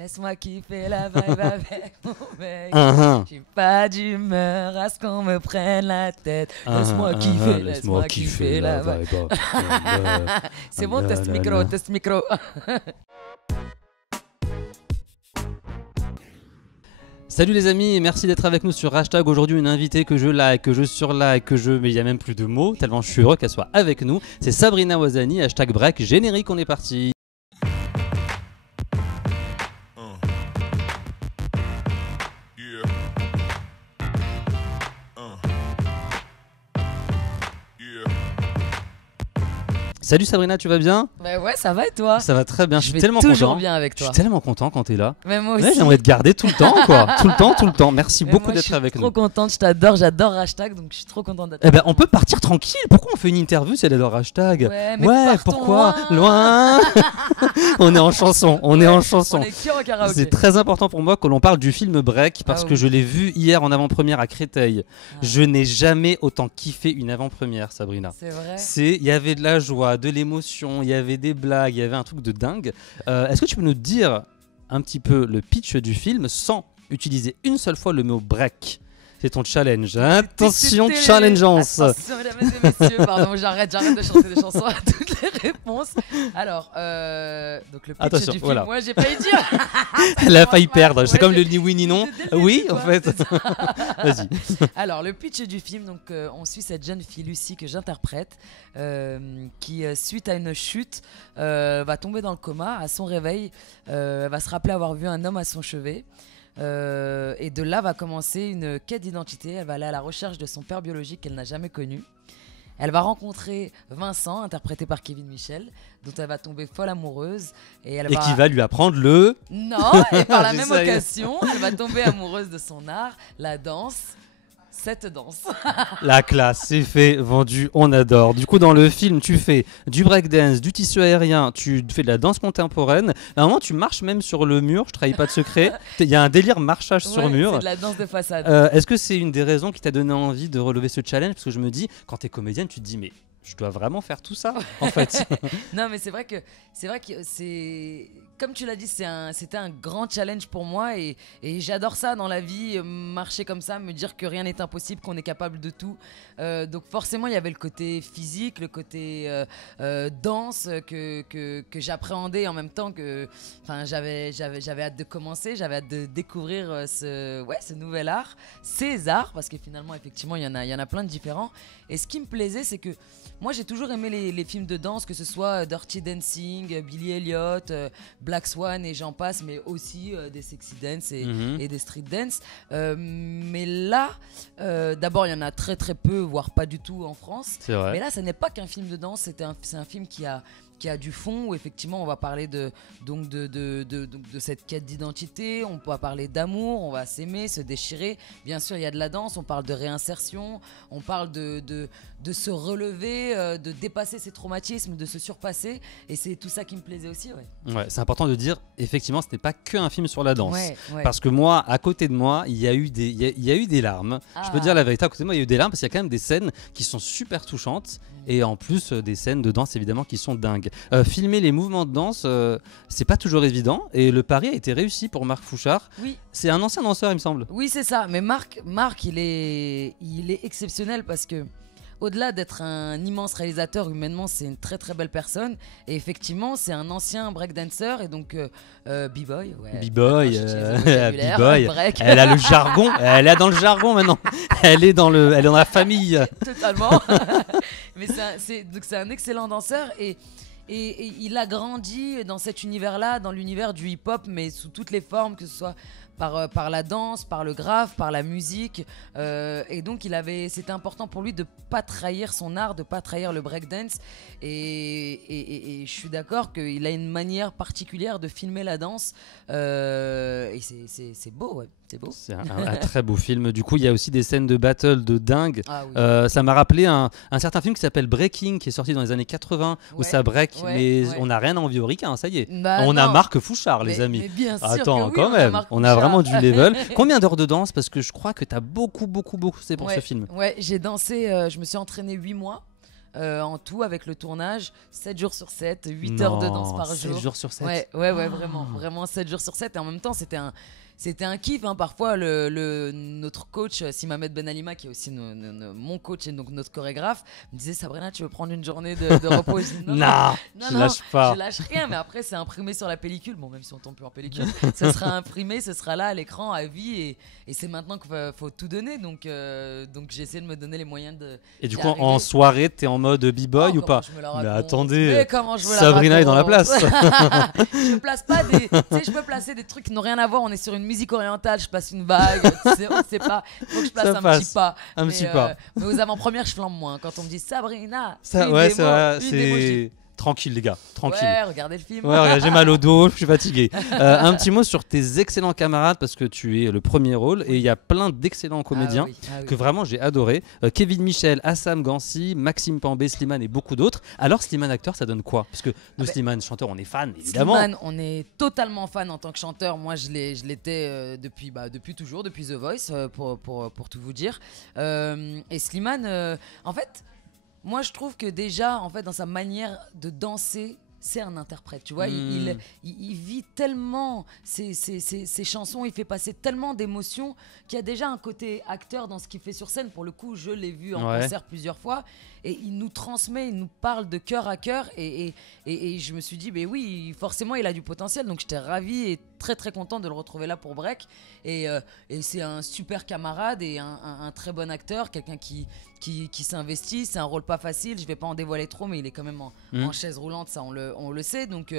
Laisse-moi kiffer la vibe avec mon mec. Uh-huh. J'ai pas d'humeur à ce qu'on me prenne la tête. Laisse-moi kiffer la vibe. C'est bon, test micro, test micro. Salut les amis et merci d'être avec nous sur Hashtag. Aujourd'hui, une invitée que je like, que je surlike, mais il n'y a même plus de mots, tellement je suis heureux qu'elle soit avec nous. C'est Sabrina Ouazani, Hashtag break, générique, on est parti. Salut Sabrina, tu vas bien? Bah ouais, ça va et toi? Ça va très bien, je suis tellement toujours content. bien avec toi. Je suis tellement content quand t'es là. Mais moi aussi. Ouais, j'aimerais te garder tout le temps, quoi. tout le temps. Merci beaucoup d'être avec nous. Je suis trop contente, je t'adore, j'adore Hashtag, donc je suis trop contente d'être. Eh ben, on peut partir tranquille. Pourquoi on fait une interview si elle adore Hashtag? Ouais, mais pourquoi loin On est en chanson, on est en chanson. On est qui en karaoké? C'est très important pour moi que l'on parle du film Break parce que je l'ai vu hier en avant-première à Créteil. Je n'ai jamais autant kiffé une avant-première, Sabrina. C'est vrai. Il y avait de la joie, de l'émotion. Il y avait des blagues, il y avait un truc de dingue. Est-ce que tu peux nous dire un petit peu le pitch du film sans utiliser une seule fois le mot break? C'est ton challenge. Attention, challengeance. Attention, mesdames et messieurs. Pardon, j'arrête de chanter des chansons à toutes les réponses. Alors, donc le pitch du film, voilà. moi j'ai failli dire. Elle a failli perdre. C'est comme le ni oui ni non. Oui, en fait. Vas-y. Alors, le pitch du film, donc on suit cette jeune fille Lucie que j'interprète, qui suite à une chute va tomber dans le coma. À son réveil, va se rappeler avoir vu un homme à son chevet. Et de là va commencer une quête d'identité. Elle va aller à la recherche de son père biologique qu'elle n'a jamais connu. Elle va rencontrer Vincent, interprété par Kevin Michel, dont elle va tomber folle amoureuse. Et qui va lui apprendre le... Non, et par la même occasion, elle va tomber amoureuse de son art, la danse. Cette danse. La classe, c'est fait, vendu, on adore. Du coup, dans le film, tu fais du breakdance, du tissu aérien, tu fais de la danse contemporaine. À un moment, tu marches même sur le mur, je trahis pas de secret. Il y a un délire marchage sur mur. C'est de la danse de façade. Est-ce que c'est une des raisons qui t'a donné envie de relever ce challenge? Parce que je me dis, quand t'es comédienne, tu te dis, mais je dois vraiment faire tout ça, en fait. Non, mais c'est vrai que c'est comme tu l'as dit, c'était un grand challenge pour moi et j'adore ça dans la vie, marcher comme ça, me dire que rien n'est impossible, qu'on est capable de tout. Donc forcément, il y avait le côté physique, le côté danse que j'appréhendais en même temps que, enfin, j'avais hâte de commencer, j'avais hâte de découvrir ce nouvel art, ces arts, parce que finalement, effectivement, il y en a plein de différents. Et ce qui me plaisait, c'est que moi, j'ai toujours aimé les films de danse, que ce soit Dirty Dancing, Billy Elliot, Black Swan et j'en passe, mais aussi des sexy dance et des street dance. Mais là, d'abord, il y en a très très peu, voire pas du tout en France. C'est vrai. Mais là, ce n'est pas qu'un film de danse, c'est un film qui a du fond, où effectivement on va parler de cette quête d'identité, on va parler d'amour, on va s'aimer, se déchirer. Bien sûr, il y a de la danse, on parle de réinsertion, on parle de se relever, de dépasser ses traumatismes, de se surpasser. Et c'est tout ça qui me plaisait aussi. Ouais, c'est important de dire, effectivement, ce n'est pas qu'un film sur la danse. Ouais. Parce que moi, à côté de moi, il y a eu des larmes. Je peux dire la vérité, à côté de moi, il y a eu des larmes parce qu'il y a quand même des scènes qui sont super touchantes. Et en plus, des scènes de danse, évidemment, qui sont dingues. Filmer les mouvements de danse, c'est pas toujours évident. Et le pari a été réussi pour Marc Fouchard. Oui. C'est un ancien danseur, il me semble. Oui, c'est ça. Mais Marc, il est exceptionnel parce que au-delà d'être un immense réalisateur, humainement, c'est une très très belle personne. Et effectivement, c'est un ancien breakdancer et donc b-boy. Ouais. B-boy, break. Elle a le jargon. Elle est dans le jargon maintenant. Elle est dans la famille. Totalement. Mais c'est un excellent danseur et il a grandi dans cet univers-là, dans l'univers du hip-hop, mais sous toutes les formes, que ce soit par la danse, par le graphe, par la musique. Et donc, c'était important pour lui de ne pas trahir son art, de ne pas trahir le breakdance. Et je suis d'accord qu'il a une manière particulière de filmer la danse. Et c'est beau, ouais. C'est beau. C'est un très beau film. Du coup, il y a aussi des scènes de battle de dingue. Ah oui. Ça m'a rappelé un certain film qui s'appelle Breaking, qui est sorti dans les années 80, où ça break, mais on n'a rien envie au ricain, ça y est. On a Marc Fouchard, les amis. Mais bien sûr. Attends, que oui, quand même. On a vraiment du level. Combien d'heures de danse? Parce que je crois que tu as beaucoup, c'est pour ce film. Ouais, j'ai dansé, je me suis entraînée 8 mois. en tout avec le tournage, 7 jours sur 7, 8 heures de danse par jour. 7 jours sur 7. Ouais, vraiment 7 jours sur 7. Et en même temps, c'était un kiff. Hein. Parfois, notre coach, Simamed Ben Alima, qui est aussi mon coach et donc notre chorégraphe, me disait Sabrina, tu veux prendre une journée de repos? Je dis, non, je lâche pas. Je lâche rien, mais après, c'est imprimé sur la pellicule. Bon, même si on tombe plus en pellicule, ça sera imprimé, ce sera là à l'écran à vie. Et c'est maintenant qu'il faut tout donner. Donc j'ai essayé de me donner les moyens de. Et du coup, en soirée, t'es en mode b-boy ou pas? Mais attendez, Sabrina est dans la place. Je place pas des. Tu sais, je peux placer des trucs qui n'ont rien à voir. On est sur une musique orientale, je place une vague, on sait pas, faut que je place petit pas. Mais aux avant-premières, je flambe moins. Quand on me dit Sabrina, c'est tranquille les gars, tranquille. Ouais, regardez le film. Ouais, regarde, j'ai mal au dos, je suis fatigué. Un petit mot sur tes excellents camarades parce que tu es le premier rôle et il y a plein d'excellents comédiens que vraiment j'ai adoré. Kevin Michel, Assam Gansi, Maxime Pambé, Slimane et beaucoup d'autres. Alors Slimane acteur, ça donne quoi? Parce que nous Slimane chanteur, on est fan évidemment. Slimane, on est totalement fan en tant que chanteur. Moi, je l'étais depuis toujours, depuis The Voice, pour tout vous dire. Et Slimane, en fait. Moi, je trouve que déjà, en fait, dans sa manière de danser, c'est un interprète, tu vois. Il vit tellement ses chansons, il fait passer tellement d'émotions qu'il y a déjà un côté acteur dans ce qu'il fait sur scène. Pour le coup, je l'ai vu en concert plusieurs fois. Et il nous transmet, il nous parle de cœur à cœur. Et je me suis dit, mais oui, forcément, il a du potentiel. Donc, j'étais ravie et très, très contente de le retrouver là pour Break. Et c'est un super camarade et un très bon acteur, quelqu'un qui s'investit. C'est un rôle pas facile. Je vais pas en dévoiler trop, mais il est quand même en chaise roulante, ça, on le sait. Donc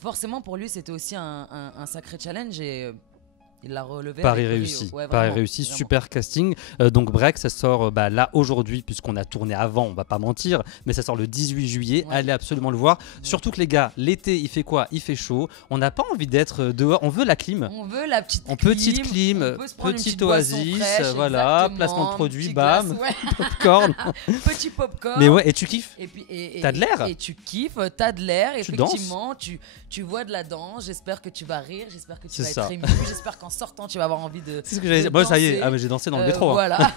forcément, pour lui, c'était aussi un sacré challenge. Et il l'a relevé. Paris réussi. Paris réussi, super casting. Donc Break, ça sort là aujourd'hui, puisqu'on a tourné avant, on va pas mentir, mais ça sort le 18 juillet. Allez absolument le voir. Surtout que les gars, l'été, il fait quoi? Il fait chaud. On n'a pas envie d'être dehors. On veut la clim. On veut la petite clim. Petite oasis, voilà, placement de produit, bam, popcorn. Petit popcorn. Mais ouais, et tu kiffes? T'as de l'air? Et tu kiffes, t'as de l'air. Effectivement, tu vois de la danse. J'espère que tu vas rire. J'espère que tu vas être ému. J'espère qu'en sortant, tu vas avoir envie de. C'est ce que j'allais dire. Moi, ça y est, mais j'ai dansé dans le métro. Voilà.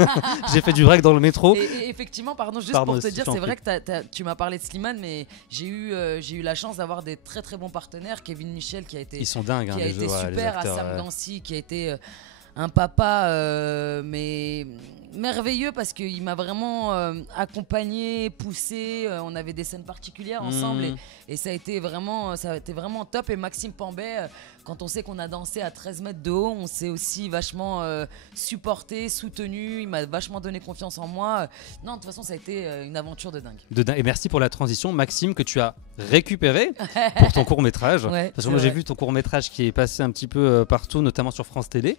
J'ai fait du break dans le métro. Et effectivement, pour te dire, c'est vrai que tu m'as parlé de Slimane, mais j'ai eu la chance d'avoir des très très bons partenaires. Kevin Michel qui a été. Ils sont dingues, qui a été super. Assam Gansi qui a été un papa, mais merveilleux parce qu'il m'a vraiment accompagné, poussé. On avait des scènes particulières ensemble et ça a été vraiment top. Et Maxime Pambay, quand on sait qu'on a dansé à 13 mètres de haut, on s'est aussi vachement supporté, soutenu. Il m'a vachement donné confiance en moi. Non, de toute façon, ça a été une aventure de dingue. Et merci pour la transition, Maxime, que tu as récupéré pour ton court-métrage. Parce que moi, j'ai vu ton court-métrage qui est passé un petit peu partout, notamment sur France Télé.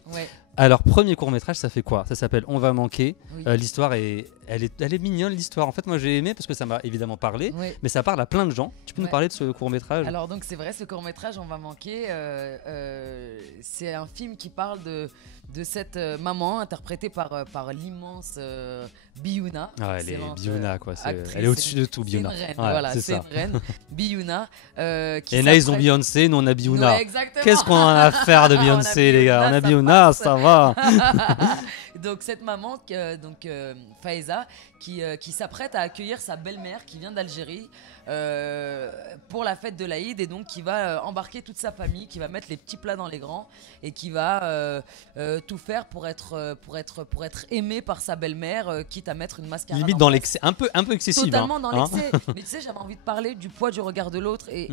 Alors, premier court-métrage, ça fait quoi? Ça s'appelle On va manquer. L'histoire elle est mignonne, l'histoire. En fait, moi, j'ai aimé parce que ça m'a évidemment parlé, mais ça parle à plein de gens. Tu peux nous parler de ce court-métrage? Alors, donc, c'est vrai, ce court-métrage, On va manquer, c'est un film qui parle de cette maman interprétée par l'immense Biouna. Elle est Biouna, quoi. Elle est au-dessus de tout, Biouna. C'est une reine. Biouna. Et là, ils ont Beyoncé, nous on a Biouna. Qu'est-ce qu'on a à faire de Beyoncé, les gars? On a Biouna, ça va. Donc cette maman, Faiza, qui s'apprête à accueillir sa belle-mère qui vient d'Algérie pour la fête de l'Aïd, et donc qui va embarquer toute sa famille, qui va mettre les petits plats dans les grands et qui va tout faire pour être aimé par sa belle-mère, quitte à mettre une mascarade. Limite dans l'excès, un peu excessif. Totalement dans l'excès. Mais tu sais, j'avais envie de parler du poids du regard de l'autre et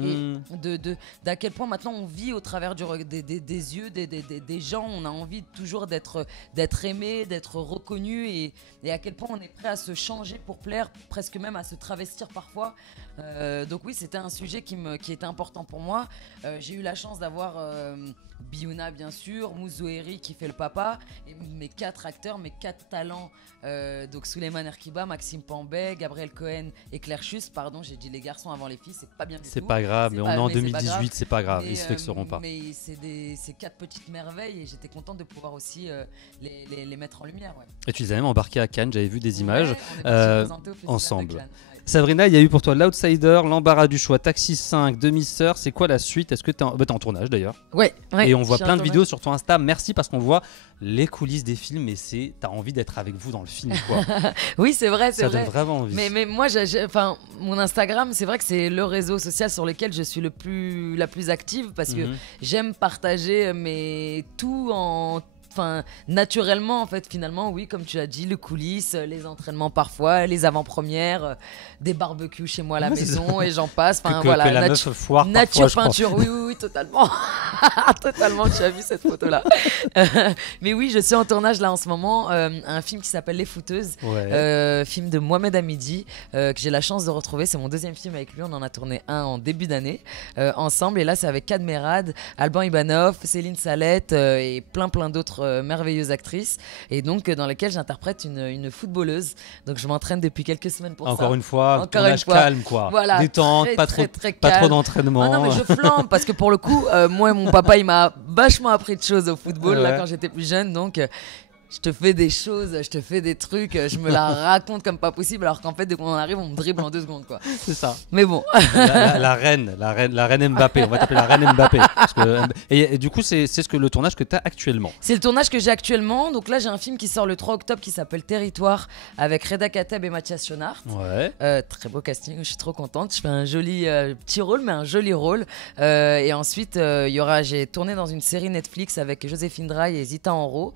d'à quel point maintenant on vit au travers des yeux des gens. On a envie toujours d'être aimé, d'être reconnu, et à quel point on est prêt à se changer pour plaire, presque même à se travestir parfois. Donc oui, c'était un sujet qui était important pour moi. J'ai eu la chance d'avoir Biouna, bien sûr, Mouzoueri qui fait le papa, et mes 4 acteurs, mes 4 talents, donc Souleymane Erkiba, Maxime Pambay, Gabriel Cohen et Claire Schuss. Pardon, j'ai dit les garçons avant les filles, c'est pas bien du tout. C'est pas grave, mais on est en 2018, c'est pas grave, ils se vexeront pas. Mais c'est 4 petites merveilles, et j'étais contente de pouvoir aussi les mettre en lumière. Ouais. Et tu les as même embarqués à Cannes, j'avais vu des images Ouais, on est parti présenter au Festival ensemble. de Cannes. Sabrina, il y a eu pour toi l'Outsider, l'embarras du choix, Taxi 5, Demi-sœur. C'est quoi la suite? Est-ce que t'es en tournage d'ailleurs? Ouais. Et on voit plein de vidéos sur ton Insta. Merci parce qu'on voit les coulisses des films et t'as envie d'être avec vous dans le film, quoi. Oui, c'est vrai, c'est Ça vrai. donne vraiment envie. Mais moi, mon Instagram, c'est vrai que c'est le réseau social sur lequel je suis la plus active parce que j'aime partager tout naturellement en fait, finalement, oui, comme tu as dit, les coulisses, les entraînements parfois, les avant-premières, des barbecues chez moi à la maison et j'en passe. Enfin voilà, que la meuf foire nature parfois, peinture, oui, totalement. Totalement, tu as vu cette photo là. Mais oui, je suis en tournage là en ce moment, un film qui s'appelle Les Fouteuses, film de Mohamed Hamidi, que j'ai la chance de retrouver. C'est mon deuxième film avec lui, on en a tourné un en début d'année ensemble, et là c'est avec Kadmerad, Alban Ibanov, Céline Salette et plein d'autres merveilleuses actrices, et donc dans lesquelles j'interprète une footballeuse. Donc je m'entraîne depuis quelques semaines pour ça. Encore une fois, tournage calme, quoi. Voilà, détente, très pas calme. trop d'entraînement. Ah non, mais je flambe parce que pour le coup, moi et mon papa, il m'a vachement appris de choses au football là quand j'étais plus jeune, donc je te fais des choses, je te fais des trucs, je me la raconte comme pas possible, alors qu'en fait dès qu'on arrive on me dribble en 2 secondes, quoi. C'est ça. Mais bon. la reine Mbappé, on va t'appeler la reine Mbappé parce que, et du coup c'est le tournage que tu as actuellement. C'est le tournage que j'ai actuellement. Donc là j'ai un film qui sort le 3 octobre qui s'appelle Territoire avec Reda Kateb et Mathias Schoenaert. Très beau casting, je suis trop contente. Je fais un joli petit rôle, mais un joli rôle. Et ensuite j'ai tourné dans une série Netflix avec Joséphine Draille et Zita Enro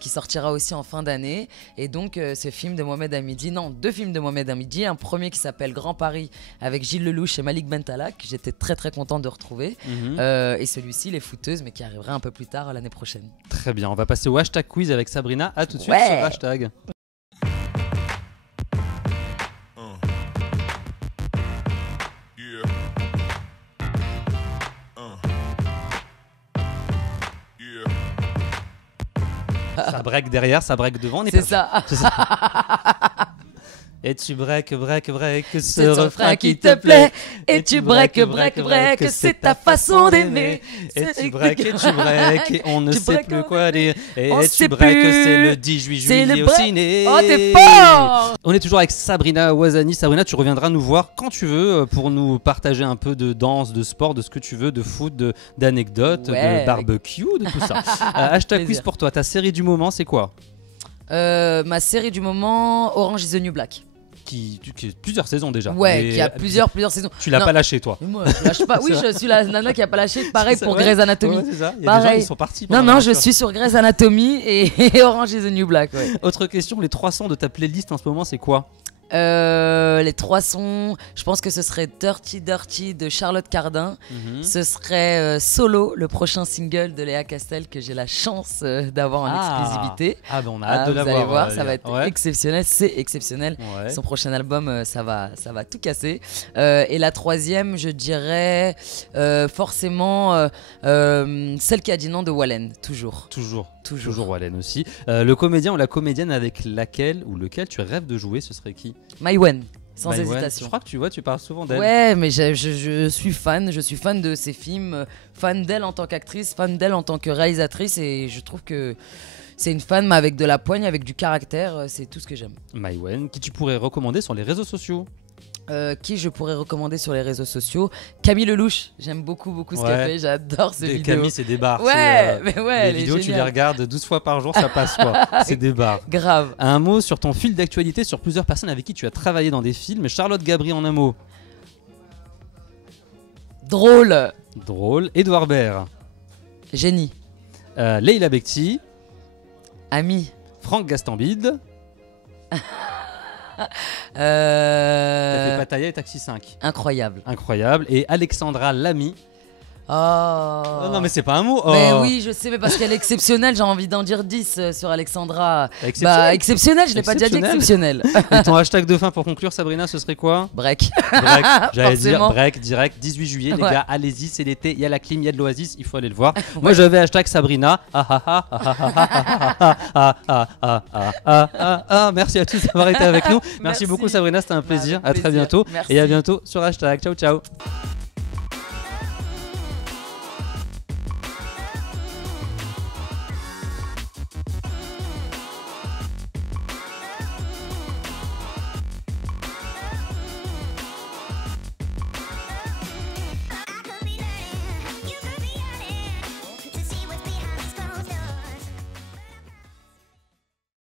qui sortira aussi en fin d'année. Et donc ce film de Mohamed Hamidi, deux films de Mohamed Hamidi, un premier qui s'appelle Grand Paris avec Gilles Lelouch et Malik Bentala, que j'étais très très contente de retrouver, et celui-ci Les Fouteuses, mais qui arrivera un peu plus tard l'année prochaine. Très bien, on va passer au hashtag quiz avec Sabrina. À tout de suite sur hashtag. Ça break derrière, ça break devant. C'est ça. Et tu break, ce refrain qui te plaît. Et tu break, c'est ta façon d'aimer. Et tu break, et on ne sait plus quoi dire. Et tu break, c'est le 18 juillet au ciné. Oh, t'es fort! On est toujours avec Sabrina Ouazani. Sabrina, tu reviendras nous voir quand tu veux pour nous partager un peu de danse, de sport, de ce que tu veux, de foot, d'anecdotes, de barbecue, de tout ça. Hashtag quiz pour toi. Ta série du moment, c'est quoi? Ma série du moment, Orange is the New Black. Qui a plusieurs saisons déjà. Ouais, qui a plusieurs saisons. Tu l'as pas lâché, toi. Moi, je lâche pas. Oui, je suis la nana qui a pas lâché. Pareil pour Grey's Anatomy. Ouais, c'est ça. Il y a des gens qui sont partis. Non, je suis sur Grey's Anatomy et Orange is the New Black. Ouais. Autre question, les 3 sons de ta playlist en ce moment, c'est quoi? Les 3 sons, je pense que ce serait Dirty Dirty de Charlotte Cardin. Ce serait Solo, le prochain single de Léa Castel que j'ai la chance d'avoir en exclusivité. On a hâte de l'avoir. Vous allez voir, ça va être exceptionnel, c'est exceptionnel. Ouais. Son prochain album, ça va tout casser. Et la 3e, je dirais forcément celle qui a dit non de Wallen, toujours. Toujours Wallen aussi. Le comédien ou la comédienne avec laquelle ou lequel tu rêves de jouer, ce serait qui? Maïwenn, sans hésitation. Je crois que tu parles souvent d'elle. Ouais, mais je suis fan de ses films, fan d'elle en tant qu'actrice, fan d'elle en tant que réalisatrice, et je trouve que c'est une femme avec de la poigne, avec du caractère, c'est tout ce que j'aime. Maïwenn, qui tu pourrais recommander sur les réseaux sociaux? Qui je pourrais recommander sur les réseaux sociaux? Camille Lelouch, j'aime beaucoup ce qu'elle fait, j'adore ses vidéos. Camille, c'est des bars. Les vidéos, tu les regardes 12 fois par jour, ça passe quoi. C'est des bars. Grave. Un mot sur ton fil d'actualité sur plusieurs personnes avec qui tu as travaillé dans des films. Charlotte Gabri en un mot. Drôle. Édouard Baird. Génie. Leila Bekti. Ami. Franck Gastambide. T'as fait Pattaya et Taxi 5. Incroyable. Et Alexandra Lamy. Oh non, mais c'est pas un mot. Mais oui, je sais, mais parce qu'elle est exceptionnelle, j'ai envie d'en dire 10 sur Alexandra. Exceptionnelle, je l'ai pas déjà dit exceptionnelle. Et ton hashtag de fin pour conclure, Sabrina, ce serait quoi? Break. J'allais dire break direct, 18 juillet, les gars, allez-y, c'est l'été, il y a la clim, il y a de l'oasis, il faut aller le voir. Moi, j'avais hashtag Sabrina. Merci à tous d'avoir été avec nous. Merci beaucoup, Sabrina, c'était un plaisir. À très bientôt. Et à bientôt sur hashtag. Ciao.